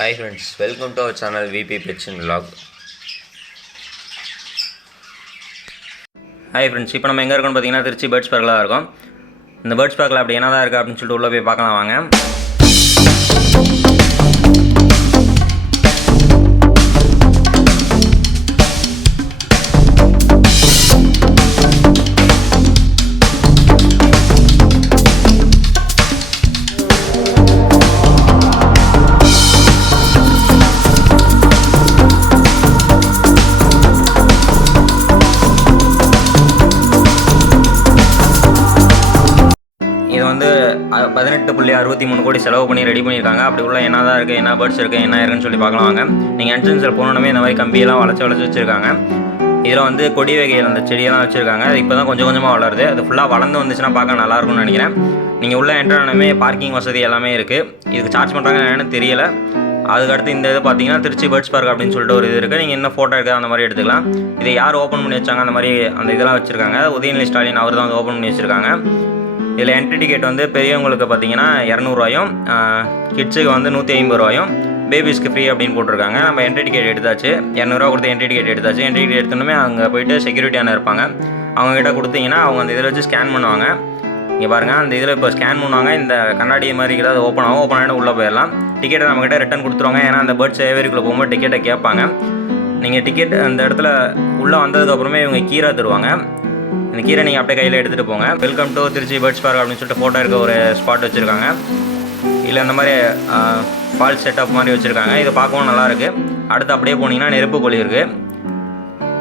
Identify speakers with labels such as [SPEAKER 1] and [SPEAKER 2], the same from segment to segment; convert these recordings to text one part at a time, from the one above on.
[SPEAKER 1] hi friends welcome to our channel விபி பெட்ஷன் vlog hi friends இப்போ நம்ம எங்கே இருக்கோம்னு பார்த்தீங்கன்னா திருச்சி பேர்ட்ஸ் பார்க்கில் தான் இருக்கோம் இந்த பேர்ட்ஸ் பார்க்கில் அப்படி என்ன தான் இருக்குது அப்படின்னு சொல்லிட்டு உள்ளே போய் பார்க்கலாம் வாங்க பதினெட்டு புள்ளி அறுபத்தி மூணு கோடி செலவு பண்ணி ரெடி பண்ணியிருக்காங்க அப்படி உள்ள என்ன தான் இருக்குது என்ன பேர்ட்ஸ் இருக்குது என்ன இருக்குன்னு சொல்லி பார்க்கலாம் வாங்க நீங்கள் என்ட்ரன்ஸில் போனோடனே இந்த மாதிரி கம்பியெல்லாம் வளச்சி வளச்சி வச்சுருக்காங்க இதில் வந்து கொடி வகையில் அந்த செடியெல்லாம் வச்சுருக்காங்க அது இப்போ தான் கொஞ்சம் கொஞ்சமாக வளருது அது ஃபுல்லாக வளர்ந்து வந்துச்சுன்னா பார்க்க நல்லாயிருக்கும்னு நினைக்கிறேன் நீங்கள் உள்ளே என்ட்ரானுமே பார்க்கிங் வசதி எல்லாமே இருக்குது இதுக்கு சார்ஜ் பண்ணுறாங்க என்னென்னு தெரியலை அதுக்கடுத்து இந்த இது பார்த்தீங்கன்னா திருச்சி பேர்ட்ஸ் பார்க் அப்படின்னு சொல்லிட்டு ஒரு இது இருக்குது நீங்கள் என்ன ஃபோட்டோ எடுக்க அந்த மாதிரி எடுத்துக்கலாம் இதை யார் ஓப்பன் பண்ணி வச்சாங்க அந்த மாதிரி அந்த இதெல்லாம் வச்சுருக்காங்க உதயநிலை ஸ்டாலின் அவர் தான் வந்து ஓப்பன் பண்ணி வச்சுருக்காங்க இதில் என்ட்ரி டிக்கெட் வந்து பெரியவங்களுக்கு பார்த்தீங்கன்னா இரநூறுவாயும் கிட்ஸுக்கு வந்து நூற்றி ஐம்பது ரூபாயும் பேபிஸ்க்கு ஃப்ரீ அப்படின்னு போட்டிருக்காங்க நம்ம என்ட்ரி டிக்கெட் எடுத்தாச்சு இரநூறுவா கொடுத்து என்ட்ரி டிக்கெட் எடுத்தாச்சு என்ட்ரி டிக்கெட் எடுத்தோன்னே அங்கே போயிட்டு செக்யூரிட்டியான இருப்பாங்க அவங்ககிட்ட கொடுத்தீங்கன்னா அவங்க அந்த இதில் வச்சு ஸ்கேன் பண்ணுவாங்க இங்கே பாருங்கள் அந்த இதில் இப்போ ஸ்கேன் பண்ணுவாங்க இந்த கண்ணாடி மாதிரி ஏதாவது ஓப்பன் ஆகும் ஓப்பன் ஆகிட்டு உள்ளே போயிடலாம் டிக்கெட்டை நம்மக்கிட்ட ரிட்டன் கொடுத்துருவாங்க ஏன்னா அந்த பேர்ட்ஸ் ஏவரிக்குள்ளே போகும்போது டிக்கெட்டை கேட்பாங்க நீங்கள் டிக்கெட் அந்த இடத்துல உள்ளே வந்ததுக்கப்புறமே இவங்க கீரை தருவாங்க இந்த கீரை நீங்கள் அப்படியே கையில் எடுத்துகிட்டு போங்க welcome to Trichy birds park அப்படின்னு சொல்லிட்டு ஃபோட்டோ இருக்க ஒரு ஸ்பாட் வச்சுருக்காங்க இல்லை அந்த மாதிரி ஃபால் செட்டப் மாதிரி வச்சுருக்காங்க இதை பார்க்கவும் நல்லாயிருக்கு அடுத்து அப்படியே போனீங்கன்னா நெருப்பு இருக்குது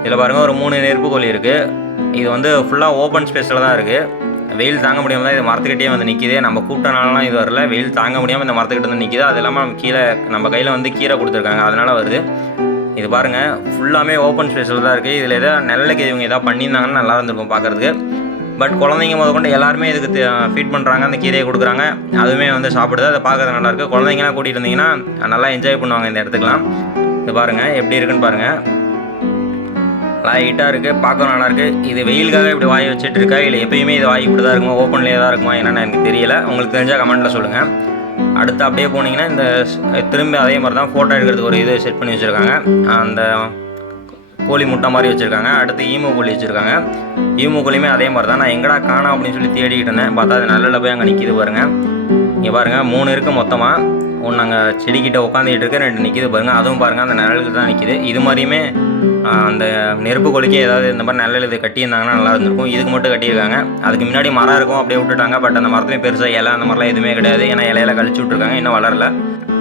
[SPEAKER 1] இதில் பாருங்கள் ஒரு மூணு நெருப்பு கோழி இருக்குது இது வந்து ஃபுல்லாக ஓப்பன் ஸ்பேஸில் தான் இருக்குது வெயில் தாங்க முடியாமல் தான் இது மரத்துக்கிட்டே வந்து நிற்கிது நம்ம கூப்பிட்டனாலாம் இது வரல வெயில் தாங்க முடியாமல் இந்த மரத்துக்கிட்ட வந்து நிற்கிது அது இல்லாமல் கீழே நம்ம கையில் வந்து கீரை கொடுத்துருக்காங்க அதனால் வருது இது பாருங்கள் ஃபுல்லாமே ஓப்பன் ஸ்பேஸில் தான் இருக்குது இதில் எதாவது நிழலுக்கு இவங்க எதாவது பண்ணியிருந்தாங்கன்னா நல்லா இருந்திருக்கும் பார்க்குறதுக்கு பட் குழந்தைங்க முத கொண்டு எல்லாருமே இதுக்கு ஃபீட் பண்ணுறாங்க அந்த கீரையை கொடுக்குறாங்க அதுவுமே வந்து சாப்பிடுது அதை பார்க்கறது நல்லாயிருக்கு குழந்தைங்கலாம் கூட்டிகிட்டு இருந்தீங்கன்னா நல்லா என்ஜாய் பண்ணுவாங்க இந்த இடத்துக்குலாம் இது பாருங்கள் எப்படி இருக்குன்னு பாருங்கள் லைட்டாக இருக்குது பார்க்க நல்லாயிருக்கு இது வெயிலுக்காக இப்படி வாய் வச்சுட்டு இருக்கா இல்லை எப்பயுமே இது வாய் இப்படி தான் இருக்குமா ஓப்பன்லேயே தான் இருக்குமா என்னென்னு எனக்கு தெரியலை உங்களுக்கு தெரிஞ்சால் கமெண்ட்டில் சொல்லுங்கள் அடுத்து அப்படியே போனீங்கன்னா இந்த திரும்பி அதே மாதிரி தான் ஃபோட்டோ எடுக்கிறதுக்கு ஒரு இது செட் பண்ணி வச்சுருக்காங்க அந்த கோழி முட்டை மாதிரி வச்சுருக்காங்க அடுத்து ஈமோ கோழி வச்சுருக்காங்க ஈமோ கோழியுமே அதே மாதிரி தான் நான் எங்கடா காணும் அப்படின்னு சொல்லி தேடிக்கிட்டு இருந்தேன் பார்த்தா அது நல்ல போய் அங்கே நிற்கிது பாருங்கள் இங்கே பாருங்கள் மூணு இருக்குது மொத்தமாக ஒன்று அங்கே செடிக்கிட்ட உட்காந்துக்கிட்டு இருக்கேன் ரெண்டு நிற்கிது பாருங்கள் அதுவும் பாருங்கள் அந்த நிழலுக்கு தான் நிற்கிது இது மாதிரியுமே அந்த நெருப்பு கொலிக்கே ஏதாவது இந்த மாதிரி நல்ல இது கட்டியிருந்தாங்கன்னா நல்லா இருந்திருக்கும் இதுக்கு மட்டும் கட்டியிருக்காங்க அதுக்கு முன்னாடி மரம் இருக்கும் அப்படியே விட்டுட்டாங்க பட் அந்த மரத்துலேயும் பெருசாக இலை அந்த மாதிரிலாம் எதுவுமே கிடையாது ஏன்னா இலையில கழிச்சு விட்ருக்காங்க இன்னும் வளரல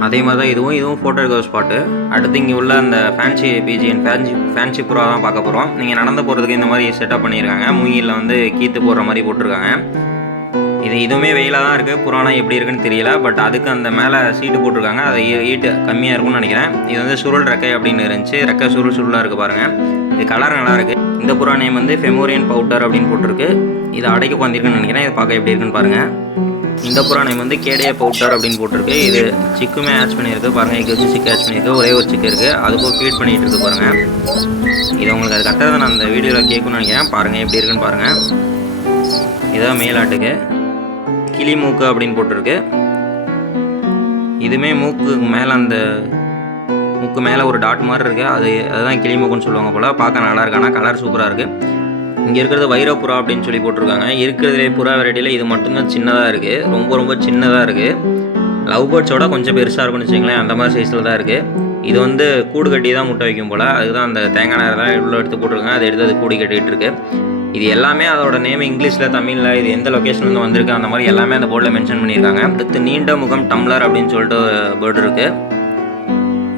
[SPEAKER 1] அதே மாதிரி தான் இதுவும் இதுவும் ஃபோட்டோ எடுக்கிற ஸ்பாட்டு அடுத்து இங்கே உள்ள அந்த ஃபேன்சி பிஜியின் ஃபேன்சி ஃபேன்சி புறா தான் பார்க்க போகிறோம் நீங்கள் நடந்து போகிறதுக்கு இந்த மாதிரி செட்டப் பண்ணியிருக்காங்க மூங்கில் வந்து கீத்து போடுற மாதிரி போட்டிருக்காங்க இது இதுவுமே வெயிலாக தான் இருக்குது புராணம் எப்படி இருக்குன்னு தெரியல பட் அதுக்கு அந்த மேலே சீட்டு போட்டிருக்காங்க அதை ஈட்டு கம்மியாக இருக்கும்னு நினைக்கிறேன் இது வந்து சுருள் ரெக்கை அப்படின்னு இருந்துச்சு ரெக்கை சுருள் சுருளாக இருக்குது பாருங்கள் இது கலர் நல்லாயிருக்கு இந்த புறா நேம் வந்து ஃபெமோரியன் பவுடர் அப்படின்னு போட்டிருக்கு இது அடைக்க உட்காந்துருக்குன்னு நினைக்கிறேன் இதை பார்க்க எப்படி இருக்குன்னு பாருங்கள் இந்த புறா வந்து கேடைய பவுடர் அப்படின்னு போட்டிருக்கு இது சிக்குமே ஆட் பண்ணியிருக்கு பாருங்கள் இங்கே வச்சு சிக்கு ஆட் பண்ணியிருக்கு ஒரே ஒரு சிக்கு இருக்குது அதுக்கும் ஃபீட் பண்ணிகிட்டு இருக்கு பாருங்கள் இது உங்களுக்கு அது கட்டதை நான் அந்த வீடியோவில் கேட்கணும்னு நினைக்கிறேன் பாருங்கள் எப்படி இருக்குன்னு பாருங்கள் இதான் மேலாட்டுக்கு கிளி மூக்கு அப்படின்னு போட்டிருக்கு இதுவுமே மூக்கு மேலே அந்த மூக்கு மேலே ஒரு டாட் மாதிரி இருக்குது அது அதுதான் கிளி மூக்குன்னு சொல்லுவாங்க போல் பார்க்க நல்லா இருக்கு ஆனால் கலர் சூப்பராக இருக்குது இங்கே இருக்கிறது வைர புறா அப்படின்னு சொல்லி போட்டிருக்காங்க இருக்கிறதுலே புறா வெரைட்டியில் இது மட்டும்தான் சின்னதாக இருக்குது ரொம்ப ரொம்ப சின்னதாக இருக்குது லவ் பேர்ட்ஸோட கொஞ்சம் பெருசாக இருக்கும்னு வச்சுங்களேன் அந்த மாதிரி சைஸில் தான் இருக்குது இது வந்து கூடு கட்டி தான் முட்டை வைக்கும் போல் அதுதான் அந்த தேங்காய் நேரம் தான் இவ்வளோ எடுத்து போட்டிருக்காங்க அதை எடுத்து அது கூடி கட்டிகிட்டு இருக்குது இது எல்லாமே அதோட நேம் இங்கிலீஷில் தமிழில் இது எந்த லொக்கேஷன்லேருந்து வந்திருக்கு அந்த மாதிரி எல்லாமே அந்த போர்டில் மென்ஷன் பண்ணியிருக்காங்க அடுத்து நீண்ட முகம் டம்ளர் அப்படின்னு சொல்லிட்டு பேர்டு இருக்குது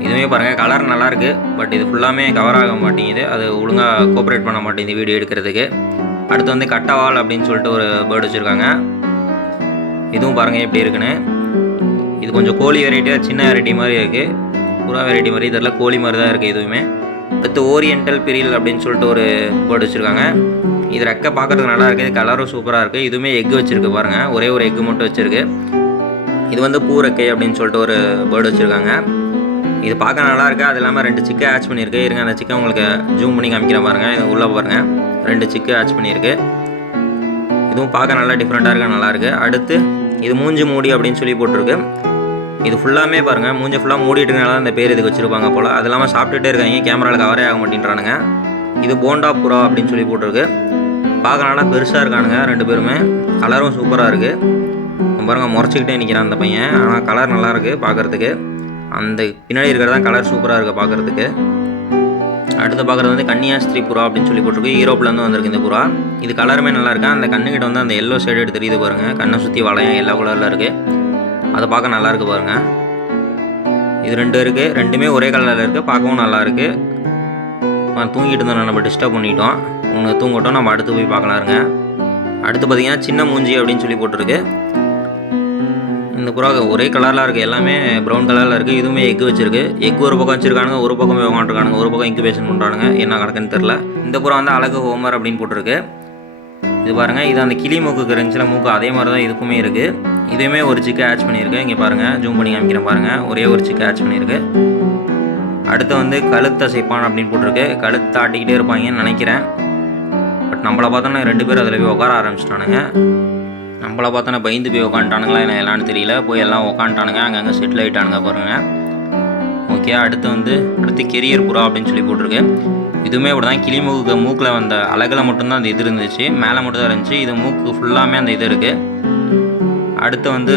[SPEAKER 1] இதுவுமே பாருங்கள் கலர் நல்லாயிருக்கு பட் இது ஃபுல்லாமே கவர் ஆக மாட்டேங்குது அது ஒழுங்காக கோஆப்ரேட் பண்ண மாட்டேங்குது வீடியோ எடுக்கிறதுக்கு அடுத்து வந்து கட்டவால் அப்படின்னு சொல்லிட்டு ஒரு பேர்டு வச்சுருக்காங்க இதுவும் பாருங்கள் எப்படி இருக்குன்னு இது கொஞ்சம் கோழி வெரைட்டியாக சின்ன வெரைட்டி மாதிரி இருக்குது புறா வெரைட்டி மாதிரி இதெல்லாம் கோழி மாதிரி தான் இருக்குது இதுவுமே அடுத்து ஓரியண்டல் பிரியல் அப்படின்னு சொல்லிட்டு ஒரு பேர்டு வச்சுருக்காங்க இது ரெக்கை பார்க்குறதுக்கு நல்லா இருக்குது இது கலரும் சூப்பராக இருக்குது இதுவுமே எக் வச்சுருக்கு பாருங்கள் ஒரே ஒரு எக்கு மட்டும் வச்சுருக்கு இது வந்து பூ ரெக்கை அப்படின்னு சொல்லிட்டு ஒரு பேர்டு வச்சுருக்காங்க இது பார்க்க நல்லா இருக்குது அது இல்லாமல் ரெண்டு சிக்கை ஆட்ச் பண்ணியிருக்கு இருங்க அந்த சிக்கை உங்களுக்கு ஜூம் பண்ணி காமிக்கிற பாருங்கள் இது உள்ளே பாருங்கள் ரெண்டு சிக்கு ஆட்ச் பண்ணியிருக்கு இதுவும் பார்க்க நல்லா டிஃப்ரெண்ட்டாக இருக்குது நல்லாயிருக்கு அடுத்து இது மூஞ்சி மூடி அப்படின்னு சொல்லி போட்டிருக்கு இது ஃபுல்லாமே பாருங்கள் மூஞ்சி ஃபுல்லாக தான் அந்த பேர் இதுக்கு வச்சுருப்பாங்க போல் அது இல்லாமல் சாப்பிட்டுட்டே இருக்காங்க கேமராவில் கவரே ஆக மாட்டேன்றானுங்க இது போண்டா புறா அப்படின்னு சொல்லி போட்டிருக்கு பார்க்க நல்லா பெருசாக இருக்கானுங்க ரெண்டு பேருமே கலரும் சூப்பராக இருக்குது பாருங்க முறைச்சிக்கிட்டே நிற்கிறான் அந்த பையன் ஆனால் கலர் நல்லாயிருக்கு பார்க்குறதுக்கு அந்த பின்னாடி இருக்கிறது தான் கலர் சூப்பராக இருக்குது பார்க்குறதுக்கு அடுத்து பார்க்குறது வந்து கன்னியாஸ்திரி புறா அப்படின்னு சொல்லி போட்டிருக்கு யூரோப்லேருந்து வந்திருக்கு இந்த புறா இது கலருமே நல்லா இருக்கு அந்த கண்ணுக்கிட்ட வந்து அந்த எல்லோ ஷேடு தெரியுது பாருங்கள் கண்ணை சுற்றி வளையம் எல்லா கலரில் இருக்குது அதை பார்க்க நல்லாயிருக்கு பாருங்கள் இது ரெண்டு இருக்குது ரெண்டுமே ஒரே கலரில் இருக்குது பார்க்கவும் நல்லா இருக்குது உட்காந்து தூங்கிட்டு இருந்தோம் நம்ம டிஸ்டர்ப் பண்ணிட்டோம் உங்களை தூங்கட்டும் நம்ம அடுத்து போய் பார்க்கலாம் இருங்க அடுத்து பார்த்தீங்கன்னா சின்ன மூஞ்சி அப்படின்னு சொல்லி போட்டிருக்கு இந்த புறா ஒரே கலரில் இருக்குது எல்லாமே ப்ரௌன் கலரில் இருக்குது இதுவுமே எக் வச்சிருக்கு எக் ஒரு பக்கம் வச்சிருக்கானுங்க ஒரு பக்கம் வாங்கிட்டுருக்கானுங்க ஒரு பக்கம் இன்குபேஷன் பண்ணுறானுங்க என்ன கணக்குன்னு தெரில இந்த புறா வந்து அழகு ஹோமர் அப்படின்னு போட்டிருக்கு இது பாருங்கள் இது அந்த கிளி மூக்குக்கு இருந்துச்சுல மூக்கு அதே மாதிரி தான் இதுக்குமே இருக்குது இதுவுமே ஒரு சிக்கை ஆட்ச் பண்ணியிருக்கு இங்கே பாருங்கள் ஜூம் பண்ணி காமிக்கிறேன் பாருங்கள் ஒரே ஒரு சிக்கை ஆச் பண்ணியிருக்கு அடுத்து வந்து கழுத்தசைப்பான் அப்படின்னு போட்டிருக்கு கழுத்து ஆட்டிக்கிட்டே இருப்பாங்கன்னு நினைக்கிறேன் பட் நம்மளை பார்த்தோன்னா ரெண்டு பேரும் அதில் போய் உட்கார ஆரம்பிச்சிட்டானுங்க நம்மளை பார்த்தோன்னா பயந்து போய் உட்காந்துட்டானுங்களா என்ன என்னான்னு தெரியல போய் எல்லாம் உட்காந்துட்டானுங்க அங்கங்கே செட்டில் ஆகிட்டானுங்க பாருங்கள் ஓகே அடுத்து வந்து அடுத்து கெரியர் புறா அப்படின்னு சொல்லி போட்டிருக்கு இதுவுமே இப்படி தான் கிளிமுக்கு மூக்கில் வந்த அழகில் மட்டும்தான் அந்த இது இருந்துச்சு மேலே மட்டும் தான் இருந்துச்சு இது மூக்கு ஃபுல்லாமே அந்த இது இருக்குது அடுத்து வந்து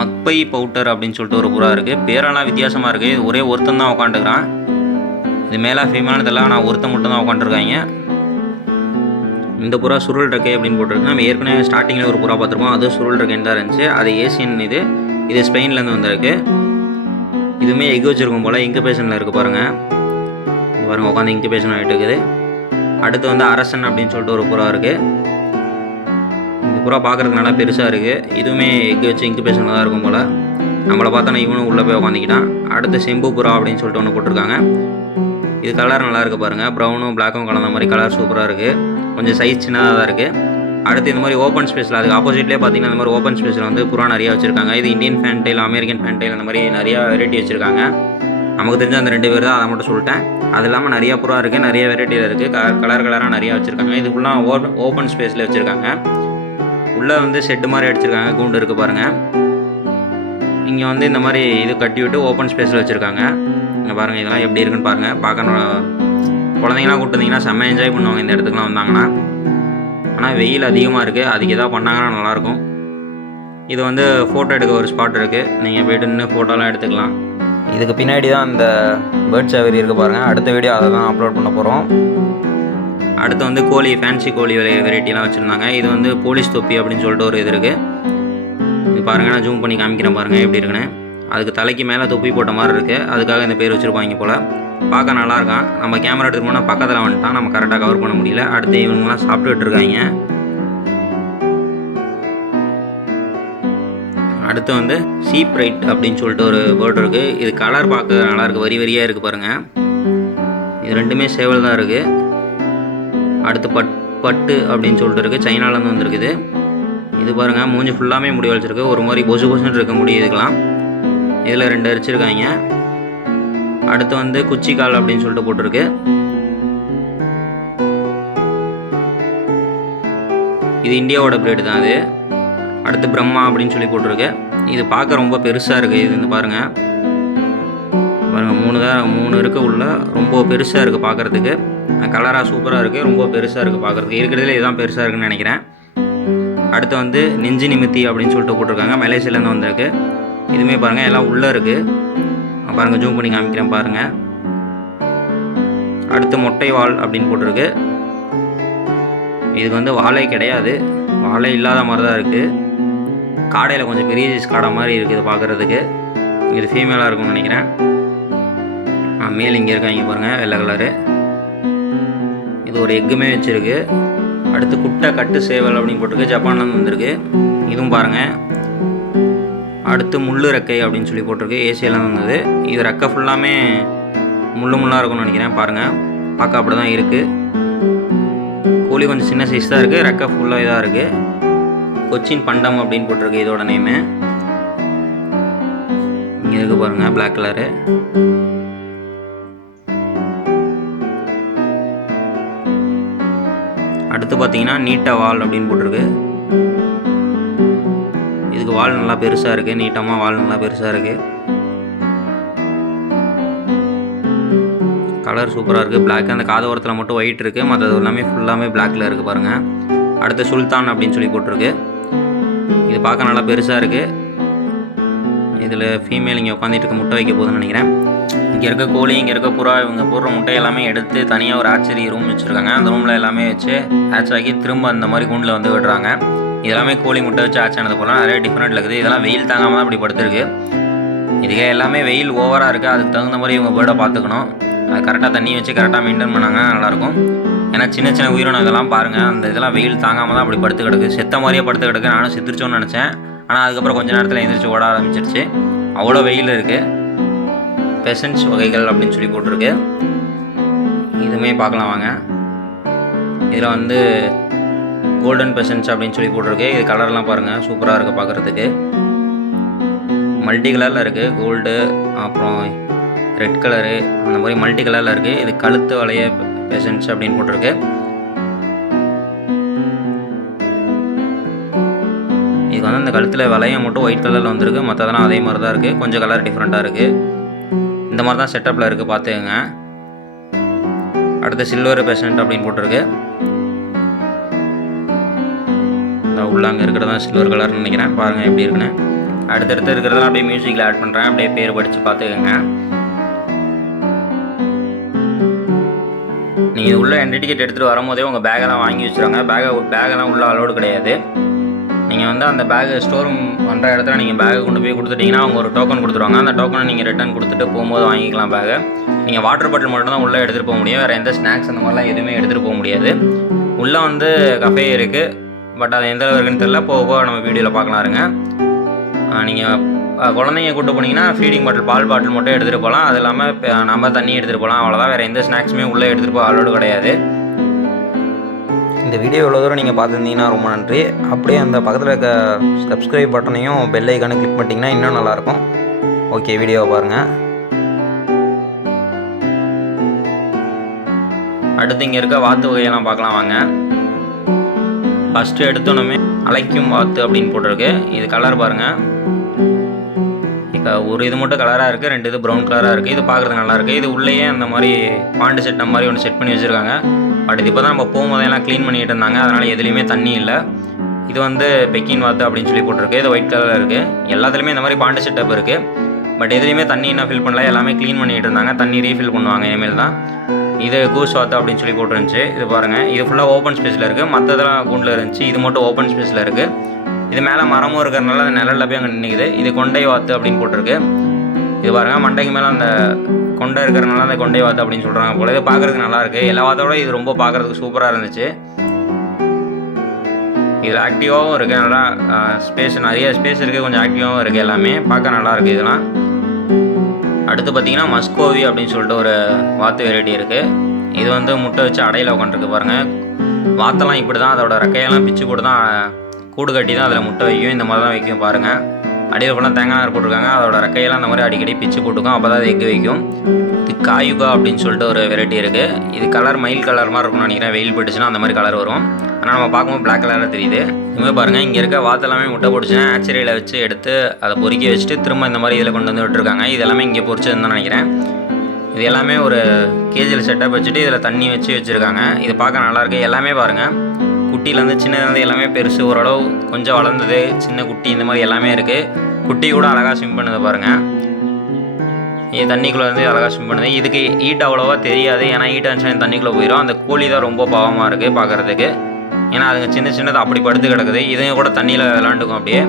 [SPEAKER 1] மக்பை பவுட்டர் அப்படின்னு சொல்லிட்டு ஒரு புறா இருக்குது பேரெல்லாம் வித்தியாசமாக இருக்குது இது ஒரே ஒருத்தன் தான் உட்காந்துக்கிறான் இது மேலே ஃபீமேலாக தெரியல ஆனால் ஒருத்தன் மட்டும் தான் உட்காந்துருக்காங்க இந்த புறா சுருள் ரெக்கை அப்படின்னு போட்டிருக்கு நம்ம ஏற்கனவே ஸ்டார்டிங்கில் ஒரு புறா பார்த்துருக்கோம் அது சுருள் ரெக்கைன்னு தான் இருந்துச்சு அது ஏசியன் இது இது ஸ்பெயின்லேருந்து வந்திருக்கு இதுவுமே எக் வச்சுருக்கும் போல் இங்கபேஷனில் இருக்குது பாருங்கள் பாருங்கள் உட்காந்து இங்கபேஷன் ஆகிட்டு இருக்குது அடுத்து வந்து அரசன் அப்படின்னு சொல்லிட்டு ஒரு புறா இருக்குது இது புறா பார்க்குறதுக்கு நல்லா பெருசாக இருக்குது இதுவுமே எக் வச்சு இங்கு இன்குபேஷனில் தான் இருக்கும் போல் நம்மளை பார்த்தோன்னா இவனும் உள்ளே போய் உட்காந்துக்கிட்டான் அடுத்து செம்பு புறா அப்படின்னு சொல்லிட்டு ஒன்று போட்டிருக்காங்க இது கலர் நல்லா இருக்குது பாருங்கள் ப்ரௌனும் பிளாக்கும் கலந்த மாதிரி கலர் சூப்பராக இருக்குது கொஞ்சம் சைஸ் சின்னதாக தான் இருக்குது அடுத்து இந்த மாதிரி ஓப்பன் ஸ்பேஸில் அதுக்கு ஆப்போசிட்லேயே பார்த்தீங்கன்னா இந்த மாதிரி ஓப்பன் ஸ்பேஸில் வந்து புறா நிறையா வச்சுருக்காங்க இது இந்தியன் டைல் அமெரிக்கன் டைல் அந்த மாதிரி நிறையா வெரைட்டி வச்சுருக்காங்க நமக்கு தெரிஞ்ச அந்த ரெண்டு பேர் தான் அதை மட்டும் சொல்லிட்டேன் அது இல்லாமல் நிறையா புறா இருக்குது நிறைய வெரைட்டியில் இருக்குது கலர் கலராக நிறையா வச்சுருக்காங்க இது ஃபுல்லாக ஓப்பன் ஸ்பேஸில் வச்சுருக்காங்க உள்ளே வந்து ஷெட்டு மாதிரி அடிச்சிருக்காங்க கூண்டு இருக்குது பாருங்கள் இங்கே வந்து இந்த மாதிரி இது கட்டி விட்டு ஓப்பன் ஸ்பேஸில் வச்சுருக்காங்க இங்கே பாருங்கள் இதெல்லாம் எப்படி இருக்குன்னு பாருங்கள் பார்க்க குழந்தைங்களாம் கூப்பிட்டு வந்தீங்கன்னா செம்ம என்ஜாய் பண்ணுவாங்க இந்த இடத்துக்குலாம் வந்தாங்கன்னா ஆனால் வெயில் அதிகமாக இருக்குது அதுக்கு எதாவது பண்ணாங்கன்னா நல்லாயிருக்கும் இது வந்து ஃபோட்டோ எடுக்க ஒரு ஸ்பாட் இருக்குது நீங்கள் போய்ட்டு நின்று ஃபோட்டோலாம் எடுத்துக்கலாம் இதுக்கு பின்னாடி தான் அந்த பேர்ட் சவரி இருக்குது பாருங்கள் அடுத்த வீடியோ அதை தான் அப்லோட் பண்ண போகிறோம் அடுத்து வந்து கோழி ஃபேன்சி கோழி வெரைட்டிலாம் வச்சுருந்தாங்க இது வந்து போலீஸ் தொப்பி அப்படின்னு சொல்லிட்டு ஒரு இது இருக்குது இது பாருங்கள் நான் ஜூம் பண்ணி காமிக்கிறேன் பாருங்கள் எப்படி இருக்குன்னு அதுக்கு தலைக்கு மேலே தொப்பி போட்ட மாதிரி இருக்குது அதுக்காக இந்த பேர் வச்சுருப்பாங்க போல் பார்க்க நல்லா இருக்கான் நம்ம கேமரா எடுத்துக்கணும்னா பக்கத்தில் வந்துட்டால் நம்ம கரெக்டாக கவர் பண்ண முடியல அடுத்து இவங்கெல்லாம் சாப்பிட்டுட்டு இருக்காங்க அடுத்து வந்து சீப் ரைட் அப்படின்னு சொல்லிட்டு ஒரு பேர்டு இருக்குது இது கலர் பார்க்க நல்லாயிருக்கு வரி வரியாக இருக்குது பாருங்கள் இது ரெண்டுமே சேவல் தான் இருக்குது அடுத்து பட் பட்டு அப்படின்னு சொல்லிட்டு இருக்குது சைனாலேருந்து வந்துருக்குது இது பாருங்கள் மூஞ்சி ஃபுல்லாமே முடி வலிச்சிருக்கு ஒரு மாதிரி பொசு பொசுன்னு இருக்க முடியும் இதுக்கெலாம் இதில் ரெண்டு அரிச்சிருக்காங்க அடுத்து வந்து குச்சிக்கால் அப்படின்னு சொல்லிட்டு போட்டிருக்கு இது இந்தியாவோட பிரேடு தான் அது அடுத்து பிரம்மா அப்படின்னு சொல்லி போட்டிருக்கு இது பார்க்க ரொம்ப பெருசாக இருக்குது இது வந்து பாருங்கள் பாருங்கள் மூணு தான் மூணு இருக்குது உள்ள ரொம்ப பெருசாக இருக்குது பார்க்குறதுக்கு கலராக சூப்பராக இருக்குது ரொம்ப பெருசாக இருக்குது பார்க்குறதுக்கு இருக்கிறதுல இதுதான் பெருசாக இருக்குன்னு நினைக்கிறேன் அடுத்து வந்து நெஞ்சு நிமித்தி அப்படின்னு சொல்லிட்டு போட்டிருக்காங்க மலேசியிலேருந்து வந்திருக்கு இதுவுமே பாருங்கள் எல்லாம் உள்ளே இருக்குது பாருங்கள் ஜூம் பண்ணி காமிக்கிறேன் பாருங்கள் அடுத்து மொட்டை வால் அப்படின்னு போட்டிருக்கு இதுக்கு வந்து வாழை கிடையாது வாழை இல்லாத மாதிரி தான் இருக்குது காடையில் கொஞ்சம் பெரிய சைஸ் காடை மாதிரி இருக்குது பார்க்குறதுக்கு இது ஃபீமேலாக இருக்கும்னு நினைக்கிறேன் மேல் இங்கே இருக்காங்க பாருங்கள் வெள்ளை கலரு இது ஒரு எக்குமே வச்சுருக்கு அடுத்து குட்டை கட்டு சேவல் அப்படின்னு போட்டிருக்கு ஜப்பான்லேருந்து வந்திருக்கு இதுவும் பாருங்கள் அடுத்து முள் ரெக்கை அப்படின்னு சொல்லி போட்டிருக்கு ஏசியாலேருந்து வந்தது இது ரெக்கை ஃபுல்லாமே முள் முள்ளாக இருக்கும்னு நினைக்கிறேன் பாருங்கள் பார்க்க அப்படி தான் இருக்குது கோழி கொஞ்சம் சின்ன சைஸ் தான் இருக்குது ரெக்கை ஃபுல்லாக இதாக இருக்குது கொச்சின் பண்டம் அப்படின்னு போட்டிருக்கு இதோட நேமு இங்கே இருக்குது பாருங்கள் பிளாக் கலரு பார்த்தீங்கன்னா நீட்டாக வால் அப்படின்னு போட்டிருக்கு இதுக்கு வால் நல்லா பெருசாக இருக்குது நீட்டமாக வால் நல்லா பெருசாக இருக்குது கலர் சூப்பராக இருக்குது பிளாக் அந்த காத ஓரத்தில் மட்டும் ஒயிட் இருக்குது மற்றது எல்லாமே ஃபுல்லாமே பிளாக்கில் இருக்குது பாருங்கள் அடுத்து சுல்தான் அப்படின்னு சொல்லி போட்டிருக்கு இது பார்க்க நல்லா பெருசாக இருக்குது இதில் ஃபீமேல் இங்கே உட்காந்துட்டு இருக்க முட்டை வைக்க போகுதுன்னு நினைக்கிறேன் இங்கே இருக்க கோழி இங்கே இருக்க புறா இவங்க போடுற முட்டை எல்லாமே எடுத்து தனியாக ஒரு ஆச்சரிய ரூம் வச்சுருக்காங்க அந்த ரூமில் எல்லாமே வச்சு ஹேட்ச் ஆக்கி திரும்ப அந்த மாதிரி கூண்டில் வந்து விடுறாங்க இதெல்லாமே கோழி முட்டை வச்சு ஆச்சு ஆனது போலாம் நிறைய டிஃப்ரெண்ட் இருக்குது இதெல்லாம் வெயில் தாங்காமல் தான் இப்படி படுத்துருக்கு இதுக்கே எல்லாமே வெயில் ஓவராக இருக்குது அதுக்கு தகுந்த மாதிரி இவங்க பேர்டை பார்த்துக்கணும் அது கரெக்டாக தண்ணி வச்சு கரெக்டாக மெயின்டைன் பண்ணாங்க நல்லாயிருக்கும் ஏன்னா சின்ன சின்ன உயிரினம் இதெல்லாம் பாருங்கள் அந்த இதெல்லாம் வெயில் தாங்காமல் தான் அப்படி படுத்து கிடக்கு செத்த மாதிரியே படுத்து கிடக்கு நானும் செத்துருச்சோன்னு நினச்சேன் ஆனால் அதுக்கப்புறம் கொஞ்சம் நேரத்தில் எழுந்திரிச்சு ஓட ஆரம்பிச்சிருச்சு அவ்வளோ வெயில் இருக்குது பெசன்ஸ் வகைகள் அப்படின்னு சொல்லி போட்டிருக்கு இதுவுமே பார்க்கலாம் வாங்க இதில் வந்து கோல்டன் பெசன்ஸ் அப்படின்னு சொல்லி போட்டிருக்கு இது கலர்லாம் பாருங்கள் சூப்பராக இருக்குது பார்க்குறதுக்கு மல்டி கலரில் இருக்குது கோல்டு அப்புறம் ரெட் கலரு அந்த மாதிரி மல்டி கலரில் இருக்குது இது கழுத்து வளைய பேஷன்ஸ் அப்படின்னு போட்டிருக்கு இதுக்கு வந்து அந்த கழுத்தில் வளையம் மட்டும் ஒயிட் கலரில் வந்திருக்கு மற்றதெல்லாம் அதே மாதிரி தான் இருக்குது கொஞ்சம் கலர் டிஃப்ரெண்ட்டாக இருக்குது இந்த மாதிரி தான் செட்டப்பில் இருக்குது பார்த்துக்கோங்க அடுத்து சில்வர் பேஷண்ட் அப்படின்னு போட்டிருக்கு உள்ள அங்கே இருக்கிறது தான் சில்வர் கலர்னு நினைக்கிறேன் பாருங்கள் எப்படி இருக்குன்னு அடுத்தடுத்து இருக்கிறதெல்லாம் அப்படியே மியூசிக்கில் ஆட் பண்ணுறேன் அப்படியே பேர் படித்து பார்த்துக்கோங்க நீங்கள் உள்ளே என்ட்ரி டிக்கெட் எடுத்துகிட்டு வரும்போதே உங்கள் பேக்கெல்லாம் வாங்கி வச்சுருவாங்க பேக்கை பேக்கெல்லாம் உள்ளே அலோடு கிடையாது நீங்கள் வந்து அந்த பேகு ஸ்டோர் ரூம் பண்ணுற இடத்துல நீங்கள் பேகை கொண்டு போய் கொடுத்துட்டிங்கன்னா அவங்க ஒரு டோக்கன் கொடுத்துருவாங்க அந்த டோக்கனை நீங்கள் ரிட்டர்ன் கொடுத்துட்டு போகும்போது வாங்கிக்கலாம் பேகை நீங்கள் வாட்டர் பாட்டில் மட்டும் தான் உள்ளே எடுத்துகிட்டு போக முடியும் வேறு எந்த ஸ்நாக்ஸ் அந்த மாதிரிலாம் எதுவுமே எடுத்துகிட்டு போக முடியாது உள்ளே வந்து கஃபே இருக்குது பட் அது எந்த அளவு இருக்குன்னு தெரியல போக போக நம்ம வீடியோவில் பார்க்கலாம் இருங்க நீங்கள் குழந்தைங்க கூப்பிட்டு போனீங்கன்னா ஃபீடிங் பாட்டில் பால் பாட்டில் மட்டும் எடுத்துகிட்டு போகலாம் அது இல்லாமல் நம்ம தண்ணி எடுத்துகிட்டு போகலாம் அவ்வளோதான் வேறு எந்த ஸ்நாக்ஸுமே உள்ளே எடுத்துகிட்டு போக அலோடு கிடையாது இந்த வீடியோ எவ்வளோ தூரம் நீங்கள் பார்த்துருந்தீங்கன்னா ரொம்ப நன்றி அப்படியே அந்த பக்கத்தில் இருக்க சப்ஸ்கிரைப் பட்டனையும் பெல்லைக்கானு கிளிக் பண்ணிட்டீங்கன்னா இன்னும் நல்லாயிருக்கும் ஓகே வீடியோவை பாருங்கள் அடுத்து இங்கே இருக்க வாத்து வகையெல்லாம் பார்க்கலாம் வாங்க ஃபஸ்ட்டு எடுத்தோன்னே அழைக்கும் வாத்து அப்படின்னு போட்டிருக்கு இது கலர் பாருங்கள் ஒரு இது மட்டும் கலராக இருக்குது ரெண்டு இது ப்ரௌன் கலராக இருக்குது இது நல்லா நல்லாயிருக்கு இது உள்ளேயே அந்த மாதிரி பாண்டு செட் மாதிரி ஒன்று செட் பண்ணி வச்சுருக்காங்க பட் இது இப்போ தான் நம்ம எல்லாம் க்ளீன் பண்ணிகிட்டு இருந்தாங்க அதனால் எதுலேயுமே தண்ணி இல்லை இது வந்து பெக்கின் வாத்து அப்படின்னு சொல்லி போட்டிருக்கு இது ஒயிட் கலரில் இருக்குது எல்லாத்துலேயுமே இந்த மாதிரி பாண்டு செட்டப் இருக்குது பட் எதுலேயுமே தண்ணி இன்னும் ஃபில் பண்ணல எல்லாமே க்ளீன் பண்ணிகிட்டு இருந்தாங்க தண்ணி ரீஃபில் பண்ணுவாங்க இனிமேல் தான் இது கூஸ் வாத்து அப்படின்னு சொல்லி போட்டுருந்துச்சு இது பாருங்கள் இது ஃபுல்லாக ஓப்பன் ஸ்பேஸில் இருக்குது மற்றதெல்லாம் கூண்டில் இருந்துச்சு இது மட்டும் ஓப்பன் ஸ்பேஸில் இருக்குது இது மேலே மரமும் இருக்கிறனால அந்த நிழலில் போய் அங்கே நின்றுக்குது இது கொண்டை வாத்து அப்படின்னு போட்டிருக்கு இது பாருங்கள் மண்டைக்கு மேலே அந்த கொண்டை இருக்கிறனால அந்த கொண்டை வாத்து அப்படின்னு சொல்கிறாங்க போல இது பார்க்குறதுக்கு நல்லாயிருக்கு எல்லா வாத்தோட இது ரொம்ப பார்க்குறதுக்கு சூப்பராக இருந்துச்சு இதில் ஆக்டிவாகவும் இருக்குது நல்லா ஸ்பேஸ் நிறைய ஸ்பேஸ் இருக்குது கொஞ்சம் ஆக்டிவாகவும் இருக்குது எல்லாமே பார்க்க நல்லாயிருக்கு இதெல்லாம் அடுத்து பார்த்திங்கன்னா மஸ்கோவி அப்படின்னு சொல்லிட்டு ஒரு வாத்து வெரைட்டி இருக்குது இது வந்து முட்டை வச்சு அடையில் உட்காந்துருக்கு பாருங்கள் வாத்தெல்லாம் இப்படி தான் அதோட ரெக்கையெல்லாம் பிச்சு போட்டு தான் கூடு கட்டி தான் அதில் முட்டை வைக்கும் இந்த மாதிரி தான் வைக்கும் பாருங்கள் அடியில் ஃபுல்லாக தேங்காய் நார் போட்டிருக்காங்க அதோட ரெக்கையெல்லாம் அந்த மாதிரி அடிக்கடி பிச்சு போட்டுக்கும் அப்போ தான் அது எக் வைக்கும் இது காயுகா அப்படின்னு சொல்லிட்டு ஒரு வெரைட்டி இருக்குது இது கலர் மயில் கலர் மாதிரி இருக்கும்னு நினைக்கிறேன் வெயில் போட்டுச்சுன்னா அந்த மாதிரி கலர் வரும் ஆனால் நம்ம பார்க்கும்போது பிளாக் கலராக தெரியுது இதுமாதிரி பாருங்கள் இங்கே இருக்க வாத்தெல்லாமே முட்டை போட்டுச்சுன்னா ஆச்சரியில் வச்சு எடுத்து அதை பொறுக்கி வச்சுட்டு திரும்ப இந்த மாதிரி இதில் கொண்டு வந்து விட்டுருக்காங்க இது எல்லாமே இங்கே பொறிச்சதுன்னு நினைக்கிறேன் இது எல்லாமே ஒரு கேஜியில் செட்டப் வச்சுட்டு இதில் தண்ணி வச்சு வச்சுருக்காங்க இது பார்க்க நல்லாயிருக்கு எல்லாமே பாருங்கள் குட்டியிலேருந்து சின்னதுலேருந்து எல்லாமே பெருசு ஓரளவு கொஞ்சம் வளர்ந்தது சின்ன குட்டி இந்த மாதிரி எல்லாமே இருக்குது குட்டி கூட அழகாக ஸ்விம் பண்ணுது பாருங்கள் இது தண்ணிக்குள்ளே வந்து அழகாக ஸ்விம் பண்ணுது இதுக்கு ஈட் அவ்வளோவா தெரியாது ஏன்னா ஈட் அனுப்பிச்சு தண்ணிக்குள்ளே போயிடும் அந்த கோழி தான் ரொம்ப பாவமாக இருக்குது பார்க்குறதுக்கு ஏன்னா அதுங்க சின்ன சின்னது அப்படி படுத்து கிடக்குது இதுங்க கூட தண்ணியில் விளாண்டுக்கும் அப்படியே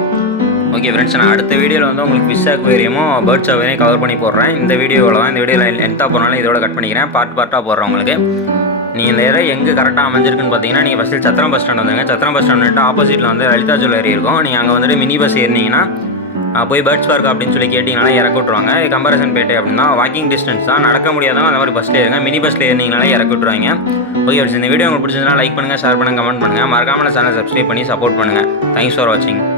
[SPEAKER 1] ஓகே ஃப்ரெண்ட்ஸ் நான் அடுத்த வீடியோவில் வந்து உங்களுக்கு ஃபிஷ் அக்வேரியமும் பேர்ட்ஸ் அக்வேரியம் கவர் பண்ணி போடுறேன் இந்த வீடியோவில் தான் இந்த வீடியோவில் எந்த போனாலும் இதோட கட் பண்ணிக்கிறேன் பார்ட் பார்ட்டாக போடுறேன் உங்களுக்கு நீங்கள் இந்த ஏரியா எங்கே கரெக்டாக அமைஞ்சிருக்குன்னு பார்த்தீங்கன்னா நீங்கள் ஃபஸ்ட்டு சத்திரம் பஸ் ஸ்டாண்ட் வந்துங்க சத்திரம் பஸ் ஸ்டாண்ட் வந்துட்டு ஆப்போசிட்டில் வந்து லலிதா ஜுவல்லரி இருக்கும் நீங்கள் அங்கே வந்துட்டு மினி பஸ் ஏறினீங்கன்னா போய் பேர்ட்ஸ் பார்க் அப்படின்னு சொல்லி கேட்டிங்கன்னா இறக்க விட்ருவாங்க கம்பரிசன் பேட்டை அப்படின்னா வாக்கிங் டிஸ்டன்ஸ் தான் நடக்க முடியாதவங்க அந்த மாதிரி பஸ்ஸில் ஏறுங்க மினி பஸ்ஸில் ஏறினீங்கனாலே இறக்க விட்ருவாங்க ஓகே இந்த வீடியோ உங்களுக்கு பிடிச்சிருந்தா லைக் பண்ணுங்கள் ஷேர் பண்ணுங்கள் கமெண்ட் பண்ணுங்கள் மறக்காமல் சேனல் சப்ஸ்கிரைப் பண்ணி சப்போர்ட் பண்ணுங்கள் தேங்க்ஸ் ஃபார் வாட்சிங்